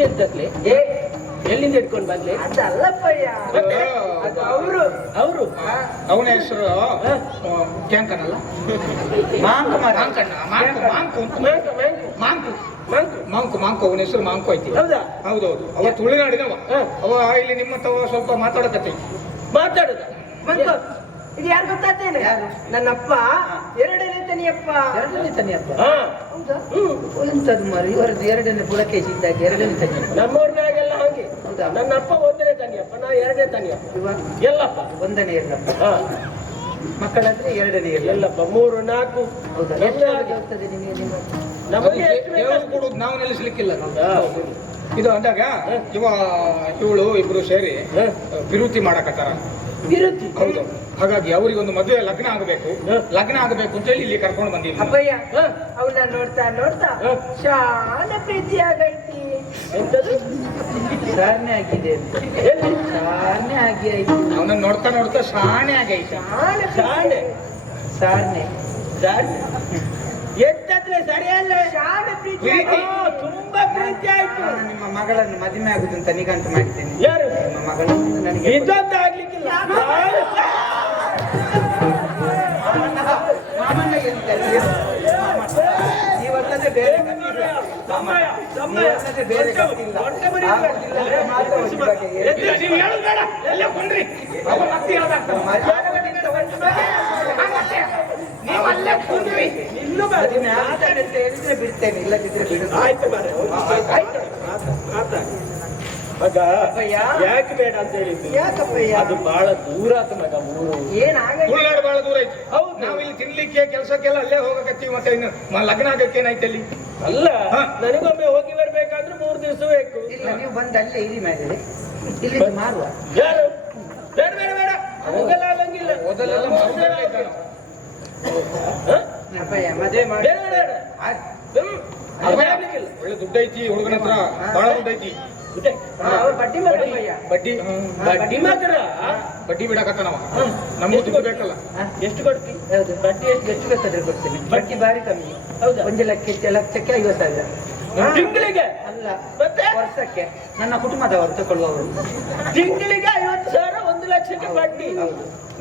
ಇದೆಂತಕ್ಲೆ ಏ ಎಲ್ಲಿಂದ ಇಟ್ಕೊಂಡು ಬಂದ್ಲೆ? ಅದಲ್ಲಪ್ಪಯ್ಯ? ಅದು ಅವರು. ಅವರು. ಅವನ ಹೆಸರು ಕ್ಯಾಂಕನಲ್ಲ ಮಾಂಕ ಮರ ಮಾಂಕಣ್ಣ ಮಾಂಕು ಮಾಂಕು ಮಾಂಕು. ಮಾಂಕು ಮಾಂಕು. ಅವನ ಹೆಸರು ಮಾಂಕು ಐತಿ. ಹೌದಾ? ಹೌದೌದು. ಅವ ತುಳುನಾಡಿನವ. ಹ. ಅವ ಇಲ್ಲಿ ನಿಮ್ಮ ತವ ಸ್ವಲ್ಪ ಮಾತಾಡಕತ್ತೈತಿ. ಮಾತಾಡುದ? ಮಂಕ ಇದು ಯಾರು ಗೊತ್ತಾಗ್ತೇನೆ? ನನ್ನಪ್ಪ. ಎರಡನೇ ತನಿಯಪ್ಪ. ಎರಡನೇ ತನಿಯಪ್ಪ? ಹಾ. ಹೌದಾ? ಎಂತದ್ದು ಎಂತದು ಮಾರು. ಇವರದ್ದು ಎರಡನೇ ಬುಳಕೆ ಇದ್ದಾಗ ಎರಡನೇ ತನಿ ನಮ್ಮೂರ್ನಾಗೆಲ್ಲ ಹಾಗೆ. ಹೌದಾ? ನನ್ನ ಅಪ್ಪ ಒಂದನೇ ತನಿಯಪ್ಪ ನಾ ಎರಡನೇ ತನಿಯಪ್ಪ. ಇವಾಗ? ಎಲ್ಲಪ್ಪ. ಒಂದನೇ ಎರಡಪ್ಪ. ಮಕ್ಕಳಂದ್ರೆ ಮಕ್ಕಳಾದ್ರೆ ಎರಡನೇ ಇರಲಿ ಎಲ್ಲಪ್ಪ ಮೂರು ನಾಲ್ಕು. ಹೌದಾ? ಎಲ್ಲ ಹೋಗ್ತದೆ ನಿಮಗೆ ನಿಮ್ಮ? ನಮಗೆ ಕೊಡುದು ನಾವು ನಿಲ್ಲಿಸ್ಲಿಕ್ಕಿಲ್ಲ. ಇದು ಅಂದಾಗ ಇವ ಇವಳು ಇಬ್ರು ಸೇರಿ ಬಿರುತಿ ವಿರುತಿ ಮಾಡಕತ್ತಾರ. ಬಿರುತಿ ಹೌದು. ಹಾಗಾಗಿ ಅವರಿಗೆ ಒಂದು ಮದುವೆ ಲಗ್ನ ಆಗಬೇಕು. ಲಗ್ನ ಆಗಬೇಕು ಅಂತ ಹೇಳಿ ಇಲ್ಲಿ ಕರ್ಕೊಂಡು ಬಂದಿದ್ವಿ ಅಪ್ಪಯ್ಯ. ಅವನ್ನ ನೋಡ್ತಾ ನೋಡ್ತಾ ಶಾಲ ಶಾನ ಪ್ರೀತಿ ಆಗೈತಿ ಎಂತದು? ಸಾರನೆ ಆಗಿದೆ ಸಾರನೆ ಆಗಿ ಐತಿ ಅವನನ್ನ ನೋಡ್ತಾ ನೋಡ್ತಾ ಶಾಣೆ ಆಗೈತೆ. ಶಾನ ಶಾಣೆ ಸಾರನೆ ಶಾಣೆ ಎಂತದ್ರೆ ಸರಿಯಲ್ಲ? ಶಾನ ಪ್ರೀತಿ. ತುಂಬಾ ಪ್ರೀತಿ ಆಯ್ತು. ನಾನು ನಿಮ್ಮ ಮಗಳನ್ನು ಮದುವೆ ಆಗುದು ಅಂತ ನಿಗಂಟು ಮಾಡಿದ್ದೇನೆ ಯಾರು? ನಿಮ್ಮ ಮಗಳನ್ನು ನನಗೆ ಇದೊಂದು ಆಗ್ಲಿಕ್ಕಿಲ್ಲ ನೀವಲ್ಲದೆ ಬೇರೆ ನೀವಲ್ಲದೆ ಬೇರೆ. ಅಂತ ಹೇಳಿದ್ರೆ ಬಿಡ್ತೇನೆ ಇಲ್ಲದಿದ್ರೆ ಬಿಡುದು ಆಯ್ತು ಮಗ. ಯಾಕೆ ಬೇಡ ಅಂತ ಹೇಳಿದ್ದು? ಯಾಕಪ್ಪಯ್ಯ? ಅದು ಬಹಳ ದೂರ ಆತ ಮಗ ಊರು ಏನಾಗ ತುಳುನಾಡು ಬಹಳ ದೂರ ಐತಿ ಹೌದು. ನಾವು ಇಲ್ಲಿ ತಿನ್ಲಿಕ್ಕೆ ಕೆಲಸಕ್ಕೆಲ್ಲ ಅಲ್ಲೇ ಹೋಗಕತ್ತೀವಿ ಮತ್ತೆ ಇನ್ನು ಮ- ಲಗ್ನ ಆಗಕ್ಕೆ ಏನಾಯ್ತು ಅಲ್ಲಿ? ಅಲ್ಲ ಹ. ನನಗೊಮ್ಮೆ ಹೋಗಿ ಬರ್ಬೇಕಾದ್ರೆ ಮೂರು ದಿವಸ ಬೇಕು. ಇಲ್ಲ ನೀವು ಬಂದು ಅಲ್ಲೇ ಇರಿ ಮೇಲೆ ಇಲ್ಲಿ ಮಾರುವ. ಯಾರು? ಬೇಡ ಬೇಡ ಬೇಡ. ಹೋಗಲ್ಲ ಆಗಂಗಿಲ್ಲ ಮೊದಲೆಲ್ಲ ಮರುಮೇಲೆ ಇದ್ದ ನಾವು. ಹ? ಅಪ್ಪಯ್ಯ ಮದುವೆ ಮಾಡಿ. ಬೇಡ ಬೇಡ. ಬೇಡ ಹ್ಮ್. ಅದು ಆಗ್ಲಿಕ್ಕಿಲ್ಲ. ಒಳ್ಳೆ ದುಡ್ಡು ಐತಿ ಹುಡುಗನ ಹತ್ರ ಬಹಳ ದುಡ್ಡು ಐತಿ ಬಡ್ಡಿ ಬಡ್ಡಿ ಬಡ್ಡಿ ಮಾತ್ರ ಬಡ್ಡಿ ಬಿಡಕತ್ತಾನವ ನಮಗೂ ದುಡ್ಡು ಬೇಕಲ್ಲ. ಎಷ್ಟು ಕೊಡ್ತಿ? ಹೌದು. ಬಡ್ಡಿ ಎಷ್ಟು ಎಷ್ಟು ಬೇಕಾದ್ರೆ ಕೊಡ್ತೀನಿ. ಬಡ್ಡಿ ಬಾರಿ ಕಮ್ಮಿ. ಹೌದು? ಒಂದು ಲಕ್ಷಕ್ಕೆ ಲಕ್ಷಕ್ಕೆ ಐವತ್ತು ಸಾವಿರ. ತಿಂಗಳಿಗೆ? ಅಲ್ಲ. ಮತ್ತೆ? ವರ್ಷಕ್ಕೆ. ನನ್ನ ಕುಟುಂಬದವರು ತಗೊಳ್ಳುವವರು. ತಿಂಗಳಿಗೆ ಐವತ್ತು ಸಾವಿರ ಒಂದು ಲಕ್ಷಕ್ಕೆ ಬಡ್ಡಿ.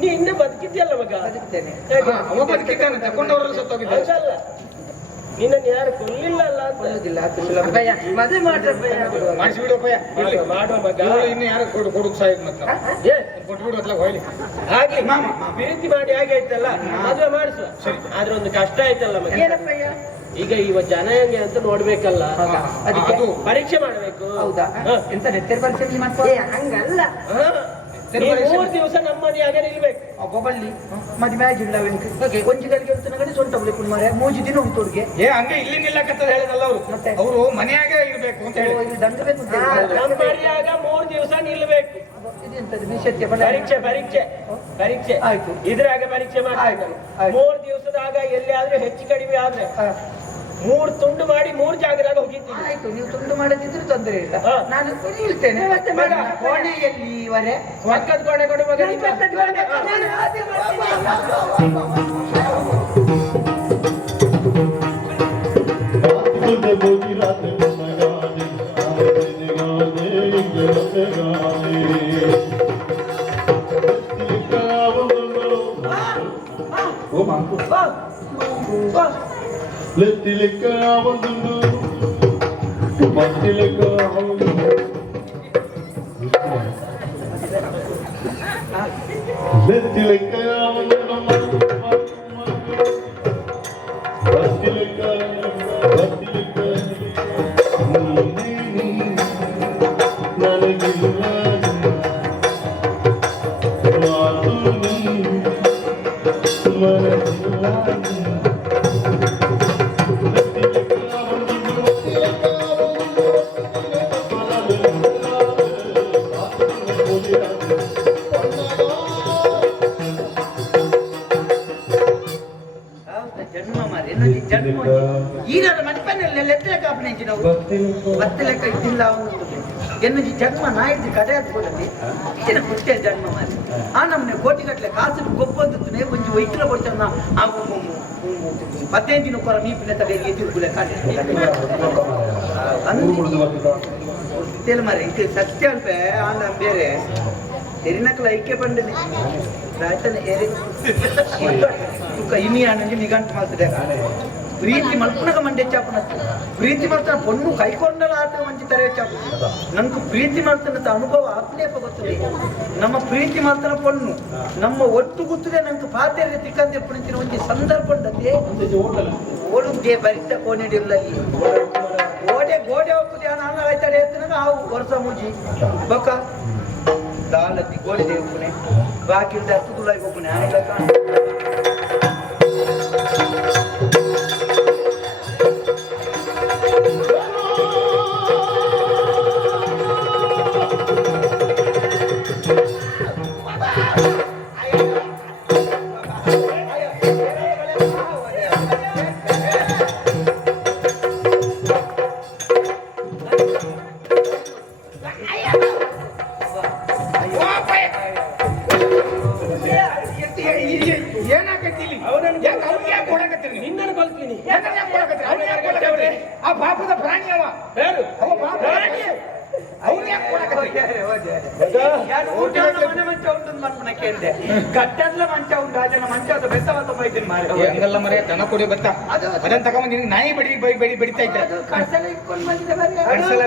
ನೀ ಇನ್ನೂ ಬದುಕಿದ್ಯಲ್ಲ ಮಗ? ಬದುಕ್ತೇನೆ. ಬದುಕಿದ್ದಾನೆ? ತಕೊಂಡವರೆಲ್ಲ ಸತ್ತೋಗಿದ್ದಾರೆ. ಹೌದಲ್ಲ. ನಿನ್ನನ್ನು ಯಾರು ಕೊಲ್ಲಿಲ್ಲ ಅಲ್ಲ ಕೊಲ್ಲುದಿಲ್ಲ ಮದುವೆ ಮಾಡುವ ಮಗ. ಇನ್ನು ಯಾರು ಕೊಡು ಸಾಯ್ದು ಮತ್ತೆ. ಏ ಪ್ರೀತಿ ಮಾಡಿ ಹಾಗೆ ಆಯ್ತಲ್ಲ ಮದುವೆ ಸರಿ. ಆದ್ರೆ ಒಂದು ಕಷ್ಟ ಆಯ್ತಲ್ಲ ಏನಪ್ಪಯ್ಯ? ಈಗ ಇವ ಜನ ಹೆಂಗೆ ಅಂತ ನೋಡ್ಬೇಕಲ್ಲ. ಅದಕ್ಕೆ ಅದು. ಪರೀಕ್ಷೆ ಮಾಡ್ಬೇಕು. ಹೌದಾ. ಎಂತ ನೆತ್ತೆರ್ ಪರೀಕ್ಷೆ ಹಂಗಲ್ಲ. ಮೂರ್ ದಿವಸ ನಮ್ಮ ಮನೆಯಾಗ ನಿಲ್ಬೇಕು. ಒಬ್ಬಲ್ಲಿ ಮದುವೆ ಆಗಿಲ್ಲ ಒಂಜಿ ಕೊಂಚಿಗಳಿಗೆ ಅಂತ ಕಡೆ ಸೊಂಟ ಬಿಡ್ಕೊಂಡು ಮಾರೆ ಮೂಜು ದಿನ ಉಂಟು ಅವ್ರಿಗೆ. ಏ ಹಂಗೆ ಇಲ್ಲಿ ನಿಲ್ಲಕತ್ತ ಹೇಳಿದಲ್ಲ ಅವರು. ಮತ್ತೆ? ಅವರು ಮನೆಯಾಗೆ ಇರ್ಬೇಕು ಅಂತ ಹೇಳಿ. ಇದು ದಂಡ ಬೇಕು ಅಂತ ಹಾ, ಹೇಳಿದ್ರು. ನಮ್ಮ ಮನೆಯಾಗ ಮೂರು ದಿವಸ ನಿಲ್ಬೇಕು. ಇದೆಂತದು ವಿಷಯಕ್ಕೆ ಬಲ ಪರೀಕ್ಷೆ ಪರೀಕ್ಷೆ. ಪರೀಕ್ಷೆ. ಆಯ್ತು. ಇದ್ರಾಗ ಪರೀಕ್ಷೆ ಮಾಡಿ ಮೂರು ದಿವಸದಾಗ ಎಲ್ಲಿ ಆದ್ರೆ ಹೆಚ್ಚು ಕಡಿಮೆ ಆದ್ರೆ. ಮೂರು ತುಂಡು ಮಾಡಿ ಮೂರು ಜಾಗದಾಗ ಹೋಗಿದ್ದೀನಿ. ಆಯ್ತು ನೀವು ತುಂಡು ಮಾಡದಿದ್ರು ತೊಂದರೆ ಇಲ್ಲ. ನಾನು ಸರಿ ಮತ್ತೆ ಬೇಡ, ಕೋಣೆಯಲ್ಲಿ ಇವರೇ ಪಕ್ಕದ ಕೋಣೆ ಕೊಡು ನಾನು ಹಾಗೆ ಮಾಡ್ತೀನಿ. లెట్టిలెక్క ఆవందుండు పట్టిలెక్క ఆవందుండు Thank you. ಎತ್ತಲೆ ಕಾಪನೆ ನಾವು ಮತ್ತೆ ಲೆಕ್ಕ ಇದ್ದಿಲ್ಲ ಅವನು ಎನ್ನಜಿ ಜನ್ಮ ನಾಯಿದ್ದು ಕಡೆ ಹತ್ಕೊಳ್ಳಿ ಇತ್ತಿನ ಕುಟ್ಟೆ ಜನ್ಮ ಮಾರಿ ಆ ನಮ್ಮನೆ ಕೋಟಿ ಗಟ್ಟಲೆ ಕಾಸು ಗೊಬ್ಬಂದುತ್ತನೆ ಒಂಜಿ ವೈಕ್ರ ಕೊಡ್ತಾನ ಆ ಹದಿನೈದು ದಿನ ಕೊರ ನೀಪಿನ ತಲೆಗೆ ತಿರುಗುಲೆ ಕಾಣಿ ಅಂದು ಗೊತ್ತಿಲ್ಲ ಮರೆ ಇಂಕ ಸತ್ಯ ಅಲ್ಪೆ ಆಂಡ ಬೇರೆ. ಎರಿನಕ್ಲ ಐಕ್ಯ ಬಂಡನೆ ರಾಯ್ತನೆ ಏರಿ ತುಕ ಇನಿ ಆನಂಜಿ ನಿಗಂಟ್ ಮಾಡ್ತದೆ. ಪ್ರೀತಿ ಮಲ್ಪನಗ ಮಂಡೆ ಚಾಪನ ಪ್ರೀತಿ ಮಾಡ್ತಾನ ಪೊಣ್ಣು ಕೈಕೊಂಡಲ ಆತ ಮಂಜಿ ತರ ಚಾಪ. ನನ್ಕು ಪ್ರೀತಿ ಮಾಡ್ತಾನಂತ ಅನುಭವ ಆತ್ಮೇಪ ಗೊತ್ತದೆ. ನಮ್ಮ ಪ್ರೀತಿ ಮಾಡ್ತಾನ ಪೊಣ್ಣು ನಮ್ಮ ಒಟ್ಟು ಗೊತ್ತದೆ ನಂಗೆ ಪಾತ್ರೆ ತಿಕ್ಕಂತೆ ಪುಣಿತಿನ ಒಂಜಿ ಸಂದರ್ಭ ಉಂಟದೆ ಓಡುದೇ ಬರಿತ ಕೋನೆಡಿರ್ಲಲ್ಲಿ ಗೋಡೆ ಗೋಡೆ ಹೋಗ್ತದೆ ನಾನು ಆಯ್ತಾಡೆ ಎತ್ತಿನಾಗ ಆ ವರ್ಷ ಮುಜಿ. ಬೊಕ್ಕ? ದಾಲತ್ತಿ ಗೋಡೆ ದೇವಪುನೆ ಬಾಕಿ ಹತ್ತು ತುಲಾಯಿ ಹೋಗ್ಪುನೆ ಆಯ್ತಾ ಊಟದ ಮನೆ ಮಂಚ ಉಂಟು ಕೇಳಿದೆ. ಕಟ್ಟಡ್ಲ ಮಂಚ ಉಂಟು ಆಜನ ಮಂಚ ಅದು ಬೆತ್ತವತ್ತ ಬೈತೀನಿ ಮಾರೆ. ಹಂಗಲ್ಲ ಮರೆ ದನ ಕೊಡಿ ಬತ್ತ ಅದನ್ನ ತಗೊಂಡ್ ನಿನ್ಗೆ ನಾಯಿ ಬಡಿ ಬೈ ಬಡಿ ಬಡಿತಾ ಇದ್ದೆ. ಕಡ್ಸಲ ಇಟ್ಕೊಂಡು ಬಂದಿದೆ. ಕಡ್ಸಲ.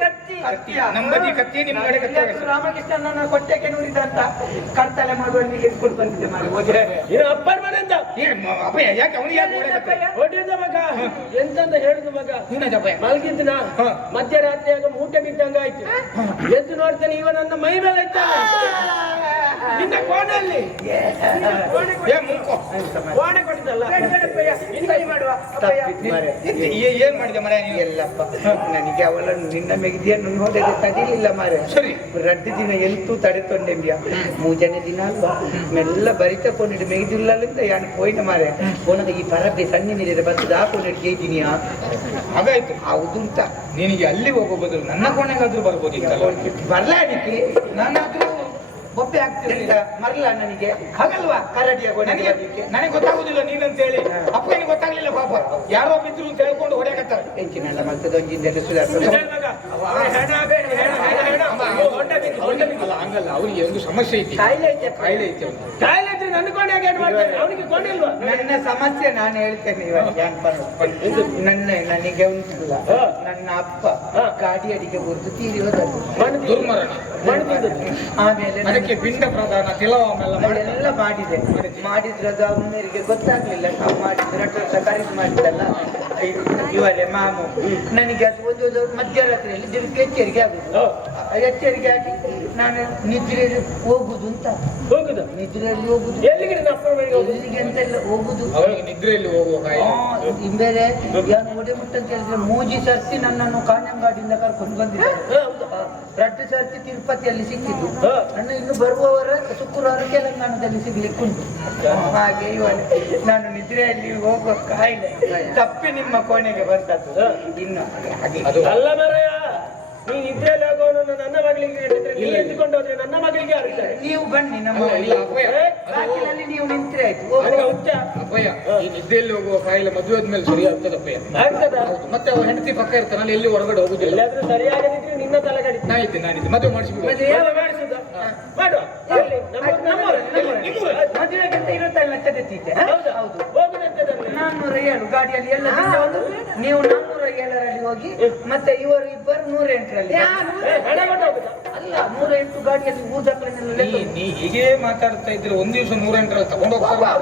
ಕತ್ತಿ ಕತ್ತಿ. ಕತ್ತಿ. ನಮ್ಮ ಬದಿ ಕತ್ತಿ, ನಿಮ್ಮ ಕಡೆ ಕತ್ತಿ ಆಗಿದೆ. ರಾಮಕೃಷ್ಣನ ಕೊಟ್ಟೆಗೆ ನೂರಿದ ಅಂತ ಕರ್ತಲೆ ಮಾಡುವಲ್ಲಿ ಇಟ್ಕೊಂಡು ಬಂದಿದೆ ಮಾಡಿ ಹೋಗಿ. ಯಾಕೆ ಅವನಿಗೆ ಯಾಕೆ ಕೊಡಕತ್ತೀರಿ ಹೊಡೆದ ಮಗ. ಎಂತಂತ ಹೇಳುದು ಮಗ? ಮಲಗಿದ್ನ. ಮಧ್ಯರಾತ್ರಿಯಾಗ ಮೂಟೆ ಬಿದ್ದಂಗ ಆಯ್ತು. ಎದ್ದು ನೋಡ್ತೇನೆ ಇವ ನನ್ನ ಮೈ ಮೇಲೆ ಇದ್ದಾನೆ. ನಿನ್ನ ಕೋಣೆಯಲ್ಲಿ. ಕೊಟ್ಟಿದ್ದಲ್ಲ ಏನ್ ಮಾಡಿದೆ ಮರ ನೀನು? ಎಲ್ಲಪ್ಪ ನನಗೆ ಅವಳನ್ನು ನಿನ್ನ ಮೆಗಿದಿಯನ್ನು ನೋಡಿದ್ರೆ ತಡಿಲಿಲ್ಲ ಮಾರೆ. ಸರಿ. ರಡ್ಡು ದಿನ ಎಂತೂ ತಡೆತೊಂಡೆಂಬಿಯ ಮೂಜನೆ ದಿನ ಅಲ್ವಾ? ಮೆಲ್ಲ ಬರಿತ ಕೊಂಡಿಟ್ಟು ಮೆಗಿದಿಲ್ಲಂತ ಯಾನು ಪೋಯ್ನ ಮಾರೆ. ಪೋನದ ಈ ಪರಬ್ಬೆ ಸಣ್ಣ ನೀರಿದೆ ಬರ್ತದ ಹಾಕೊಂಡು ಗೇದಿನಿಯಾ ಹಾಗಾಯ್ತು. ಹೌದು ಅಂತ ನಿನಗೆ ಅಲ್ಲಿ ಹೋಗೋ ಬದಲು ನನ್ನ ಕೋಣೆಗಾದ್ರೂ ಬರ್ಬೋದಿತ್ತಲ್ಲ? ಬರ್ಲಾ ಅದಕ್ಕೆ ನಾನಾದ್ರೂ ಬೊಬ್ಬೆ ಆಗ್ತಿರ್ಲಿಲ್ಲ. ಮರಲ ನನಗೆ. ಹಾಗಲ್ವಾ ಕರಡಿಯ ಗೋಡೆ ನನಗೆ ನನಗೆ ಗೊತ್ತಾಗುದಿಲ್ಲ ನೀನಂತ ಹೇಳಿ ಅಪ್ಪನಿಗೆ ಗೊತ್ತಾಗ್ಲಿಲ್ಲ ಪಾಪ. ಯಾರೋ ಬಿದ್ರು ಅಂತ ಹೇಳ್ಕೊಂಡು ಹೊಡೆಯಕತ್ತಾರೆ. ಹೆಂಚಿನಲ್ಲ ಸುಧಾರಿಸ ಹೊಂಡ ಬಿದ್ದು. ಹಂಗಲ್ಲ ಅವನಿಗೆ ಒಂದು ಸಮಸ್ಯೆ ಐತಿ. ಕಾಯಿಲೆ ಐತೆ. ಕಾಯಿಲೆ ಐತೆ ನನ್ನ ಕೊಂಡೆ ಏನ್ ಮಾಡ್ತಾರೆ ಅವನಿಗೆ ಕೊಂಡಿಲ್ವಾ ನನ್ನ ಸಮಸ್ಯೆ ನಾನು ಹೇಳ್ತೇನೆ ಇವಾಗ. ನನ್ನ ನನಗೆ ಉಂಟಿಲ್ಲ. ನನ್ನ ಅಪ್ಪ ಹಾ. ಗಾಡಿ ಅಡಿಗೆ ಹೊರತು ತೀರಿ ಹೋದದ್ದು. ದುರ್ಮರಣ. ಆಮೇಲೆ ಅದಕ್ಕೆ ಪಿಂಡ ಪ್ರದಾನ ತಿಲವಾಮೆಲ್ಲ ಮಾಡಿ ಎಲ್ಲ ಮಾಡಿದೆ. ಮಾಡಿದ್ರೆ ಅದು ಅವನಿಗೆ ಗೊತ್ತಾಗ್ಲಿಲ್ಲ. ನಾವು ಮಾಡಿದ್ರೆ ಖರೀದಿ ಮಾಡಿದ್ದಲ್ಲ. ಇವರೇ ಮಾಮು. ನನಗೆ ಅದು ಒಂದು ಮಧ್ಯರಾತ್ರಿಯಲ್ಲಿ ದಿನಕ್ಕೆ ಎಚ್ಚರಿಕೆ ಆಗುದು ಆ ಎಚ್ಚರಿಕೆ ಆಗಿ ನಾನು ನಿದ್ರೆಯಲ್ಲಿ ಹೋಗುದು ಅಂತ. ಹೋಗುದು? ನಿದ್ರೆಯಲ್ಲಿ ಹೋಗುದು. ಎಲ್ಲಿಗೆ ನಿನ್ನ ಅಪ್ಪನ ಮನೆಗೆ ಹೋಗುದು? ಎಲ್ಲಿಗೆ ಅಂತೆಲ್ಲ ಹೋಗುದು. ನಿದ್ರೆಯಲ್ಲಿ ಹೋಗುವ ಹಿಂಬೇರೆ ಯಾರು ಒಡೆ ಮುಟ್ಟ ಅಂತ ಹೇಳಿದ್ರೆ ಮೂಜಿ ಸರ್ಸಿ ನನ್ನನ್ನು ಕಾഞ്ഞಂಗಾಡಿಂದ ಕರ್ಕೊಂಡು ಬಂದಿದ್ದಾರೆ. ಸರ್ಸಿ ರಡ್ಡು ಸರ್ತಿ ತಿರುಪತಿಯಲ್ಲಿ ಸಿಕ್ಕಿದ್ದು. ಹಾ. ನನ್ನ ಇನ್ನು ಬರುವವರ ಶುಕ್ರವಾರ ತೆಲಂಗಾಣದಲ್ಲಿ ಸಿಗ್ಲಿಕ್ಕುಂಟು ಹಾಗೆ ಇವನು ನಾನು ನಿದ್ರೆಯಲ್ಲಿ ಹೋಗುವ ಕಾಯಿಲೆ. ತಪ್ಪಿ ನಿಮ್ಮ ಕೋಣೆಗೆ ಬಂದದ್ದು. ಇನ್ನು ಹಾಗೆ. ಅಲ್ಲ ಮರಯ್ಯ ನೀ ಇದ್ರಲ್ಲಿ ಹೋಗೋನು ನನ್ನ ಮಗಳಿಗೆ ಹೇಳಿದ್ರೆ ನೀ ಎತ್ಕೊಂಡು ಹೋದ್ರೆ ನನ್ನ ಮಗಳಿಗೆ ಅರಿತಾರೆ ನೀವು ಬನ್ನಿ ನಮ್ಮ ಇಲ್ಲ, ಅಪ್ಪಯ್ಯ. ಬಾಗಿಲಲ್ಲಿ ನೀವು ನಿಂತ್ರೆ ಆಯ್ತು. ಹುಚ್ಚ. ಅಪ್ಪಯ್ಯ ಈ ನಿದ್ದೆಯಲ್ಲಿ ಹೋಗುವ ಕಾಯಿಲೆ ಮದುವೆ ಆದ್ಮೇಲೆ ಸರಿ ಆಗ್ತದೆ ಅಪ್ಪಯ್ಯ. ಆಗ್ತದ? ಹೌದು. ಮತ್ತೆ ಅವ್ರ ಹೆಂಡತಿ ಪಕ್ಕ ಇರ್ತಾನಲ್ಲ ಎಲ್ಲಿ ಹೊರಗಡೆ ಹೋಗುದಿಲ್ಲ. ಎಲ್ಲಾದ್ರೂ ಸರಿಯಾಗದಿದ್ರೆ ನಿನ್ನ ತಲೆ ಕಡಿತ ನಾ ಇದ್ದೆ ನಾನಿದ್ದೆ. ಮದುವೆ ಮಾಡಿಸ್ಬಿಡು. ಮದುವೆ ಯಾವ ಮಾಡಿಸುದ? ಮಾಡುವ. ಎಲ್ಲಿ? ನಮ್ಮ- ನಮ್ಮೂರಲ್ಲಿ, ನಮ್ಮೂರಲ್ಲಿ. ಮದುವೆಗಿಂತ ತೀತೆ ಹೌದು. ನಾನ್ನೂರ ಏಳು ಗಾಡಿಯಲ್ಲಿ ಎಲ್ಲ ನೀವು ನಾನ್ನೂರ ಏಳರಲ್ಲಿ ಹೋಗಿ ಮತ್ತೆ ಇವರು ಇಬ್ಬರು ನೂರ ಎಂಟರಲ್ಲಿ ಅಲ್ಲ ನೂರ ಎಂಟು ಗಾಡಿಯಲ್ಲಿ ಊದಕ್ಕಳನ್ನೆಲ್ಲ ನೀ ನೀ ಹೀಗೆ ಮಾತಾಡ್ತಾ ಇದ್ರೆ ಒಂದ್ ದಿವಸ ನೂರ ಎಂಟರಲ್ಲಿ ಹೋಗ್ತಾರೆ.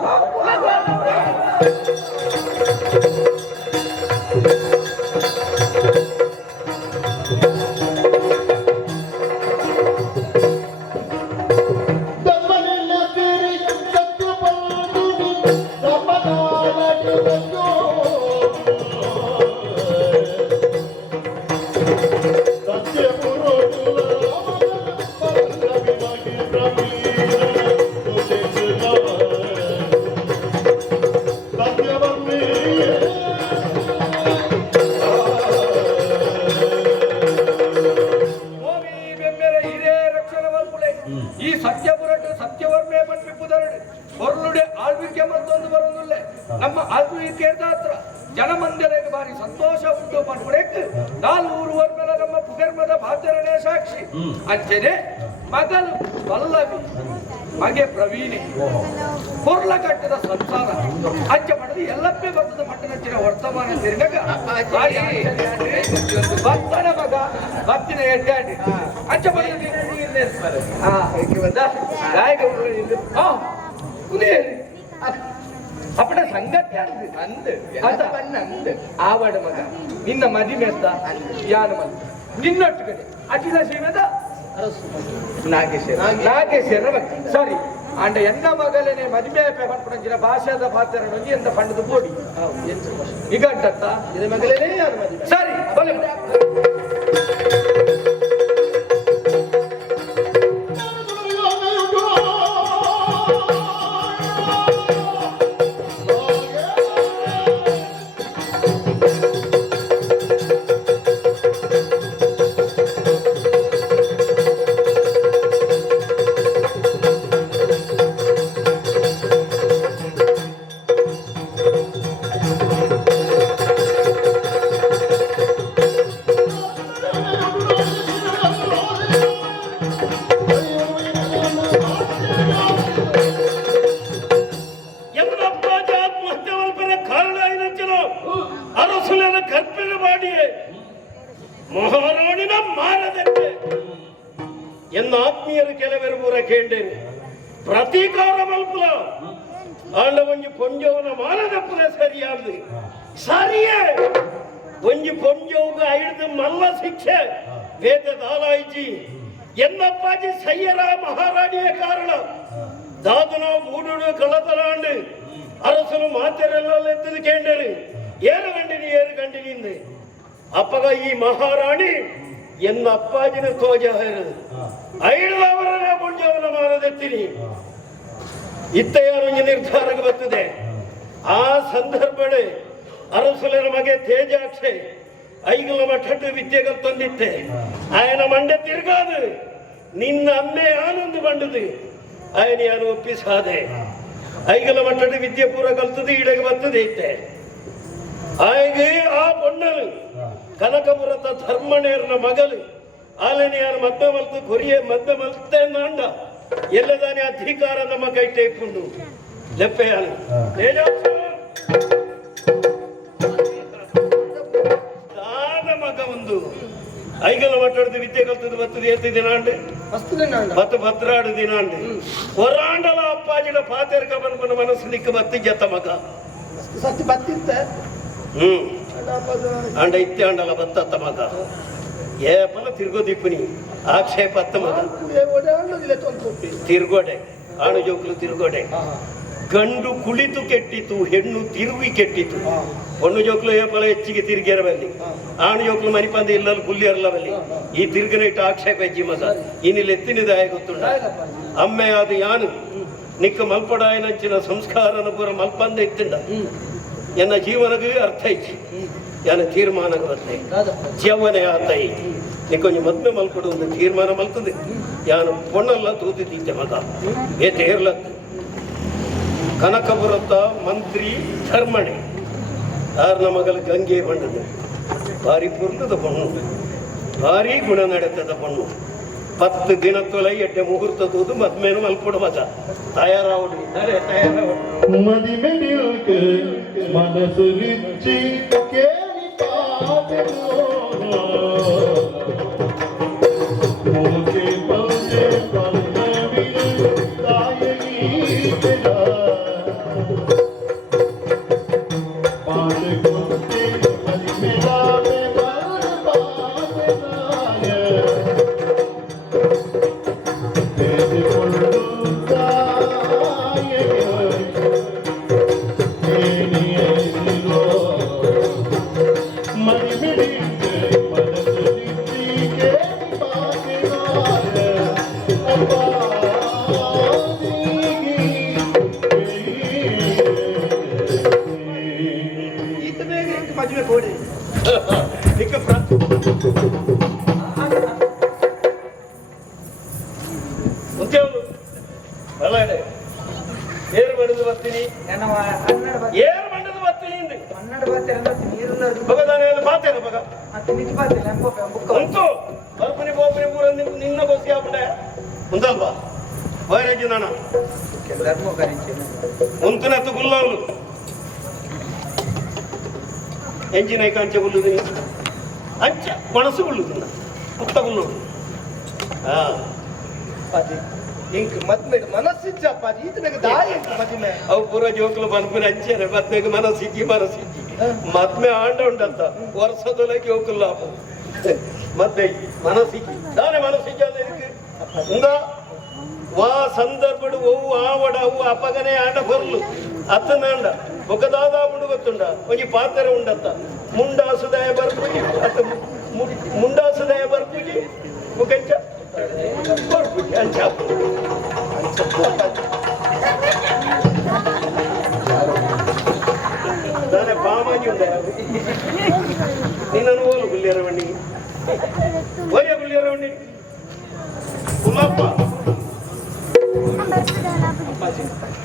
ಪುಗರ್ಮದ ಭಾಚರಣೆ ಸಾಕ್ಷಿ. ಅಂಚನೆ ಮಗಲು ಪಲ್ಲವಿ ಮಗೆ ಪ್ರವೀಣಿ. ಕೊರ್ಲ ಕಟ್ಟದ ಸಂಸಾರ. ಅಂಚ ಮಠದ ಎಲ್ಲಪ್ಪೆ ಬರ್ತದ ಪಟ್ಟಣಚ್ಚಿನ ವರ್ತಮಾನ ತಿರುಗಗ. ಭಕ್ತನ ಮಗ ಭಕ್ತಿನ ಎಡ್ಡಾಡಿ ಅಂಚ ಪಡೆದು ಹಾ ಗಾಯಕ ಅಂದ್ರೆ ಕುಲಿಯಲಿ ಅಪ್ಪಡ ಸಂಗತಿ ಅಂದು ಮಗ. ನಿನ್ನ ಬಣ್ಣ ಅಂದು ಆವಡ ಮಗ ನಿನ್ನ ಮದಿಮೆ ಅಂತ ಯಾನ ಮಗ ನಿನ್ನೊಟ್ಟು ಕಡೆ ಅಚಿಲ ಸೀಮೆದ ನಾಗೇಶ್ವರ ನಾಗೇಶ್ವರ ಮಗ ಸಾರಿ ಅಂಡ ಎಂದ ಮಗಲೇನೆ ಮದಿಮೆ ಪಂಪಣಂಚಿನ ಭಾಷಾದ ಪಾತ್ರ ನೊಂಜಿ ಎಂದ ಪಂಡದ ಬೋಡಿ ಈಗ ಅಂಟತ್ತ ಇದು ಮಗಳೇ ಯಾರು ಮದುವೆ ಸರಿ ಅರಸನು ಮಾತೆರೆಲ್ಲ ಎತ್ತದು ಕೇಂಡರು ಏರು ಗಂಡಿನಿ ಏರು ఈ ಮಹಾರಾಣಿ ಎನ್ನ ಅಪ್ಪಾಜಿನ ತೋಜ ಐಳದವರನ್ನ ಪುಣ್ಯವನ ಮಾನದೆತ್ತೀನಿ ಇತ್ತೆಯಾರು ನಿರ್ಧಾರಕ್ಕೆ ಬರ್ತದೆ? ಆ ಸಂದರ್ಭಡೆ ಅರಸುಲನ ಮಗೆ ತೇಜಾಕ್ಷೆ ಐಗಲ ಮಠದ ವಿದ್ಯೆಗಳು ತಂದಿತ್ತೆ ಆಯನ ಮಂಡೆ ತಿರ್ಗಾದು. ನಿನ್ನ ಅಮ್ಮೆ ಆನಂದ ಬಂಡದು. ಆಯನ ಯಾರು ಒಪ್ಪಿಸಾದೆ? ಐಗಲ ಮಟ್ಟದ ವಿದ್ಯೆ ಪೂರ ಕಲ್ತದೆ ಇಡೆಗೆ ಬರ್ತದೆ ಇತ್ತೆ ಆಯ್ಗೆ ಆ ಪೊಣ್ಣಲು ಕನಕಪುರದ ಧರ್ಮಣೇರ್ನ ಮಗಲು ಆಲನಿಯಾರ ಯಾರು ಮದ್ದ ಮಲ್ತು ಕೊರಿಯ ಮದ್ದ ಮಲ್ತೆ ನಾಂಡ. ಎಲ್ಲದಾನೆ ಅಧಿಕಾರ ನಮ್ಮ ಕೈ ಟೈಪುಂಡು ಲೆಪ್ಪೆಯಾನು ಐಗಲ ಮಾತಾಡಿದ ವಿದ್ಯೆ ಕಲ್ತದ್ದು ಬರ್ತದೆ ಎತ್ತು ದಿನಾಂಡೆ ಮಸ್ತ್ ದಿನ ಉಂಟು. ಮತ್ತು ಭದ್ರಾಡು ದಿನಾಂಡೆ ಹೊರಾಂಡಲ ಅಪ್ಪಾಜಿನ ಪಾತೆರ್ ಕಬನ್ ಮನಸ್ಸು ನಿಕ್ಕ ಬತ್ತಿ ಜತ ಮಗ ಸತ್ತಿ ಬತ್ತಿತ್ತ ಹ್ಮ್ ಅಂಡ ಇತ್ತೆ ಅಂಡಲ ಬತ್ತತ್ತ ಮಗ ಏ ಪಲ ಗಂಡು ಕುಳಿತು ಕೆಟ್ಟಿತು ಹೆಣ್ಣು ತಿರುವಿ ಕೆಟ್ಟಿತು. ಹೊಣ್ಣು ಜೋಕ್ಲು ಏಪಲ ಪಲ ಹೆಚ್ಚಿಗೆ ತಿರುಗಿಯರ ಬಲ್ಲಿ ಆಣು ಜೋಕ್ಲು ಮನಿಪಂದ ಇಲ್ಲಲ್ಲಿ ಗುಲ್ಲಿಯರ್ಲ ಬಲ್ಲಿ ಈ ತಿರುಗಿನ ಇಟ್ಟು ಆಕ್ಷೇಪ ಹೆಜ್ಜಿ ಮಸ ಇನ್ನಿಲ್ಲಿ ಎತ್ತಿನಿದಾಯ ಗೊತ್ತುಂಡ ಅಮ್ಮೆ ಅದು ಯಾನು? ನಿಕ್ಕ ಮಲ್ಪಡಾಯನಂಚಿನ ಸಂಸ್ಕಾರನ ಪೂರ ಮಲ್ಪಂದ ಇತ್ತಿಂಡ ಎನ್ನ ಜೀವನಗೂ ಅರ್ಥ ಐತಿ. ಎನ್ನ ತೀರ್ಮಾನ ಬರ್ತೈ ಜವನೆ ಆತೈ ನೀ ಕೊಂಚ ಮದ್ಮೆ ಮಲ್ಕೊಡು ಒಂದು ತೀರ್ಮಾನ ಮಲ್ತದೆ. ಯಾನು ಪೊಣ್ಣಲ್ಲ ತೂತಿದ್ದೆ ಮಗ. ಏ ತೇರ್ಲತ್ತು ಕನಕಪುರದ ಮಂತ್ರಿ ಧರ್ಮಣೆ. ಯಾರು ನಮಗಲ್ ಗಂಗೆ ಬಂಡದು ಭಾರಿ ಪುರ್ಣದ ಬಣ್ಣು. ಭಾರಿ ಗುಣ ನಡೆತದ ಬಣ್ಣು. ಪತ್ತು ದಿನ ತೊಲೈ ಎಡ್ಡೆ ಮುಹೂರ್ತ ತೂದು ಮದ್ಮೇನು ಮಲ್ಪುಡ ಮಜ. ತಯಾರಾವಡಿ ತಯಾರಾವಡಿ ಮನಸ್ಸು ಪೂರ ನಿನ್ನ ಬಸ್ಸಿ ಆಗ್ಬಿಟ್ಟೆ. ಉಂಟಲ್ವಾ ವೈರಾಜಿ ನಾನ. ಮುಂತನತ್ತು ಅಂಚೆ ಎಂಜಿನ ಕಂಚೆ ಗುಲ್ಲುದಿನಿ ಅಂಚ ಮನಸ್ಸು ಗುಲ್ಲುದಿನ ಪುಟ್ಟ ಗುಲ್ಲುದು ಹಾ. ಅಪ್ಪಾಜಿ ಇಂಕ್ ಮದ್ವೆ ಮನಸ್ಸಿಜ್ಜ ಅಪ್ಪಾಜಿ. ಈತ ಬೇಗ ದಾರಿ ಇಂಕ್ ಮದುವೆ ಅವು ಪೂರ ಜೋಕುಲು ಬಂದ್ಬಿನ ಅಂಚೆನೆ ಮದ್ಮೆಗೆ ಮನಸ್ಸಿಜ್ಜಿ ಮನಸ್ಸಿಜ್ಜಿ ಮದ್ಮೆ ಆಂಡ ಉಂಡಂತ. ವರ್ಷದೊಳಗೆ ಜೋಕುಲ್ಲ ಮತ್ತೆ. ಮನಸ್ಸಿಜ್ಜಿ மனசிக்கு தானே மனசிக்கு அது இருக்கு இந்த வா ಸಂದರ್ಭಡು ಒವ್ವು ಆವಡ ಅವು ಅಪಗನೆ ಆಟ ಬರ್ಲು. ಅತ್ತನಾಂಡ ಒಗದಾದ ಮುಡುಗತ್ತುಂಡ ಒಂಜಿ ಪಾತ್ರ ಉಂಡತ್ತ. ಮುಂಡಾಸುದಾಯ ಬರ್ಪುಜಿ ಅತ್ತ ಮುಂಡಾಸುದಾಯ ಬರ್ಪುಜಿ ಮುಖಂಚ ಬರ್ಪುಜಿ ಅಂಚಾಪುಜಿ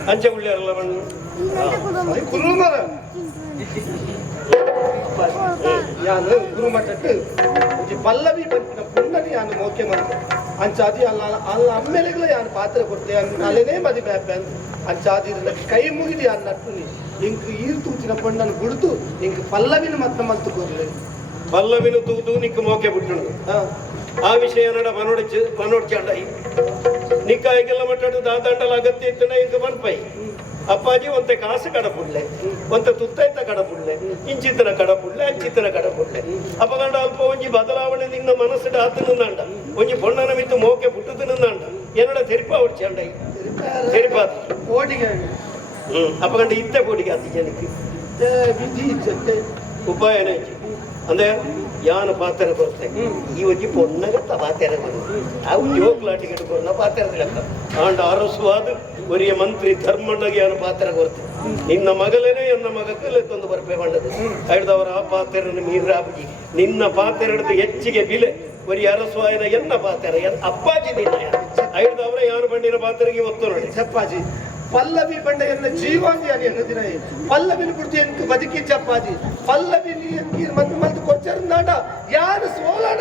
அஞ்சு புள்ளி அறுபது குருமரம் ಯಾನು ಗುರು ಮಠಕ್ಕೆ ಈ ಪಲ್ಲವಿ ಬಂದಿನ ಪುಣ್ಣಗೆ ಯಾನು ಮೋಕೆ ಮಾಡ್ತ ಅಂಚಾದಿ ಅಲ್ಲ ಅಲ್ಲ ಅಮ್ಮೆಲೆಗಳ ಯಾನು ಪಾತ್ರ ಕೊಟ್ಟೆ ಅಲ್ಲೇನೇ ಮದುವೆ ಹಾಕ್ಯಾನು ಅಂಚಾದಿ ಕೈ ಮುಗಿದು ಯಾನು ನಟ್ಟು ಇಂಕ ಈರು ತೂತಿನ ಪಣ್ಣನ್ನು ಗುಡ್ತು ಇಂಕ ಪಲ್ಲವಿನ ಮತ್ತೆ ಮತ್ತೆ ಕೊರ್ಲಿ ಪಲ್ಲವಿನ ತೂತು ನಿಂಕ ಮೋಕೆ ಬಿಟ್ಟಳು ಆ ವಿಷಯನ ಮನೋಡಿಚು ಮನೋಡ್ಕೊಂಡ ನಿಕ್ಕಾಯಿಗೆಲ್ಲ ಮಟ್ಟಾಡು ದಾದಾಂಡಲ ಅಗತ್ಯ ಇತ್ತನ ಇಂಕ ಮನ್ಪೈ. ಅಪ್ಪಾಜಿ ಒಂತೆ ಕಾಸು ಕಡಪುಡ್ಲೆ ಒಂತೆ ತುತ್ತೈತ ಕಡಪುಡ್ಲೆ ಇಂಚಿತ್ತನ ಕಡಪುಡ್ಲೆ ಅಂಚಿತ್ತನ ಕಡಪುಡ್ಲೆ ಅಪಗಂಡ ಅಲ್ಪ ಒಂಜಿ ಬದಲಾವಣೆ ನಿನ್ನ ಮನಸ್ಸಿಡ ಆತ ನಿನ್ನಂಡ ಒಂಜಿ ಬೊಣ್ಣನ ಮಿತ್ ಮೋಕೆ ಪುಟ್ಟು ತಿನ್ನಂಡ ಏನಡ ತೆರಿಪಾ ಹೊಡ್ಚಂಡ ತೆರಿಪಾ ಹ್ಮ್ ಅಪಗಂಡ ಇತ್ತೆ ಪೋಡಿಗೆ ಆತ ಜನಕ್ಕೆ. ಉಪಾಯನ ಅಂದ್ರೆ ಯಾನ ಪಾತ್ರ ಕೊರತೆ ಈ ಒಜ್ಜಿ ಪೊನ್ನಗತ್ತ ಪಾತ್ರ ಬಂದು ಅವು ಜೋಗ್ಲಾಟಿಗೆ ಕೊರನ ಅಂತ ಆಂಡ ಅರಸುವಾದ ಒರಿಯ ಮಂತ್ರಿ ಧರ್ಮಣ್ಣಗೆ ಯಾನ ಪಾತ್ರ ಕೊರತೆ ನಿನ್ನ ಮಗಲೇನೆ ಎನ್ನ ಮಗಕ್ಕಲ್ಲೇ ತಂದು ಬರ್ಪೆ ಮಾಡದು ಅವರ ಆ ಪಾತ್ರ ಮೀರಾಬಿ ನಿನ್ನ ಪಾತ್ರ ಹಿಡಿದು ಹೆಚ್ಚಿಗೆ ಬಿಲೆ ಒರಿ ಅರಸುವಾಯನ ಎನ್ನ ಪಾತ್ರ? ಅಪ್ಪಾಜಿ ನಿನ್ನ ಅವರ ಯಾರು ಬಂಡಿನ ಪಾತ್ರಗೆ ಒತ್ತು ನೋಡಿ? ಅಪ್ಪಾಜಿ. ಪಲ್ಲವಿ ಬಂಡೆಯನ್ನ ಜೀವಾಂಗಿ ಎನ್ನದಿನ ಪಲ್ಲವಿನ ಕುರಿತು ಎನ್ಕ್ ಬದುಕಿ ಚಪ್ಪಾಜಿ ಪಲ್ಲವಿ ಎನ್ಕಿ ಮಂತ್ ಮಂತ್ ಕೊಚ್ಚರ್ ನಾಡ ಯಾರು ಸೋಲಾಡ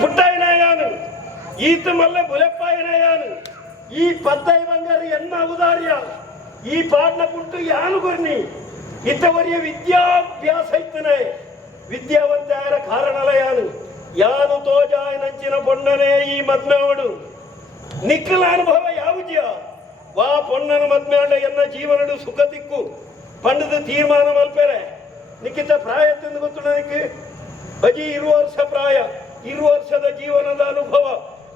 ಪುಟ್ಟಾಯಿನ ಯಾನು ಈತ ಮಲ್ಲ ಬುಲೆಪ್ಪಾಯಿನ ಯಾನು ಈ ಪತ್ತಾಯಿ ಬಂಗಾರ ಎನ್ನ ಈ ಪಾಡ್ನ ಪುಟ್ಟು ಯಾನು ಗುರ್ನಿ? ಇತ್ತವರಿಯ ವಿದ್ಯಾಭ್ಯಾಸ ಇತ್ತನೆ. ವಿದ್ಯಾವಂತ ಯಾರ ಕಾರಣಲ ಯಾನು ಯಾನು ತೋಜಾಯನಂಚಿನ ಪೊಣ್ಣನೇ ಈ ಮದ್ಮೆ ಅವಡು ಅನುಭವ ಯಾವುದ್ಯ? ವಾ ಪೊಣ್ಣನ ಮದ್ಮೇಂಡ ಎನ್ನ ಜೀವನಡು ಸುಖ ದಿಕ್ಕು? ಪಂಡದ ತೀರ್ಮಾನ ಮಲ್ಪೆರೆ? ನಿಕ್ಕಿತ ಪ್ರಾಯ ತಿಂದು ಗೊತ್ತು ನನಗೆ? ಬಜಿ ಇರುವ ವರ್ಷ ಪ್ರಾಯ. ಇರುವ ವರ್ಷದ ಜೀವನದ ಅನುಭವ.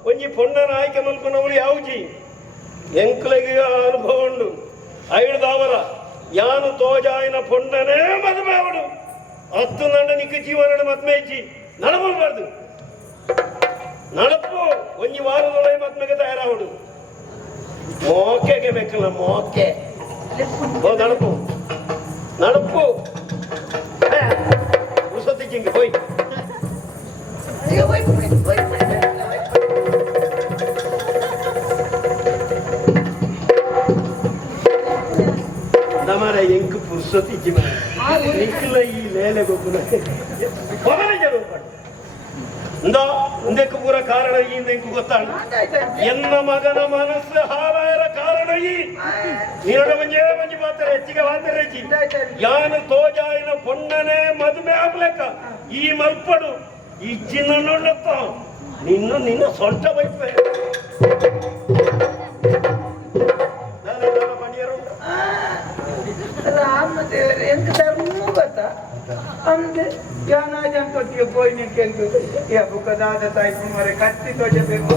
ಒಂಜಿ ಪೊಣ್ಣನ ಆಯ್ಕೆ ಮಲ್ಪನವಳು ಯಾವುಜಿ? ಎಂಕ್ಲೆಗೆ ಅನುಭವ ಉಂಡು. ಐಡ್ದವರ ಯಾನು ತೋಜಾಯಿನ ಪೊಣ್ಣನೇ ಮದುವೆ ಅವಳು ಹತ್ತು ನಂಡ ನಿಕ್ಕ ಜೀವನ ಮದ್ಮೆ ಇಚ್ಚಿ ನಡಬಲ್ಬಾರ್ದು ನಡಪು. ಒಂಜಿ ವಾರದೊಳಗೆ ಮದ್ಮೆಗೆ ತಯಾರಾವಡು ಮೋಕೆಗೆ ಬೇಕಲ್ಲ, ಮೋಕೆ. ಓ ನಡಪು. ನಡಪು. ಉಸತಿ ಜಿಂಗೆ ಎಂಕ್ ಪುರ್ಸತಿ ಜಿಮ ನಿಕ್ಲ ಈ ಲೇಲೆ ಗೊಬ್ಬನ. ಹೊರಗೆ ಜನ ಇಂದ ಇಂದಕ್ಕೆ ಪೂರ ಕಾರಣ ಈ ಇಂದಕ್ಕೆ ಗೊತ್ತಾಣ ಎನ್ನ ಮಗನ ಮನಸ್ಸು ಹಾಳಾಯರ ಕಾರಣ ಈ. ನೀನೊಡ ಮಂಜೆ ಮಾತಾರೆ ಹೆಚ್ಚಿಗೆ ಮಾತಾರೆ ಯಾನು ತೋಜಾಯಿನ ಪೊಣ್ಣನೆ ಮದುವೆ ಆಗ್ಲೆಕ್ಕ. ಈ ಮಲ್ಪಡು. ಇಜ್ಜಿನ ನೋಡಪ್ಪ. ನಿನ್ನ ನಿನ್ನ ಸೊಂಟ ಬೈಪೆ ರಾಮದೇವರೇ ಎಂತ ಧರ್ಮ ಗೊತ್ತಾ? ಅಂದೆ ಜ್ಞಾನ ಜಂತೊಟ್ಟಿಗೆ ಪೋಯ್ನಿಕ್ಕೆ ಎಂತು ಯಾ ಬುಕ್ಕದಾದ ತಾಯಿ ಮರೆ ಕತ್ತಿ ತೋಜಬೇಕು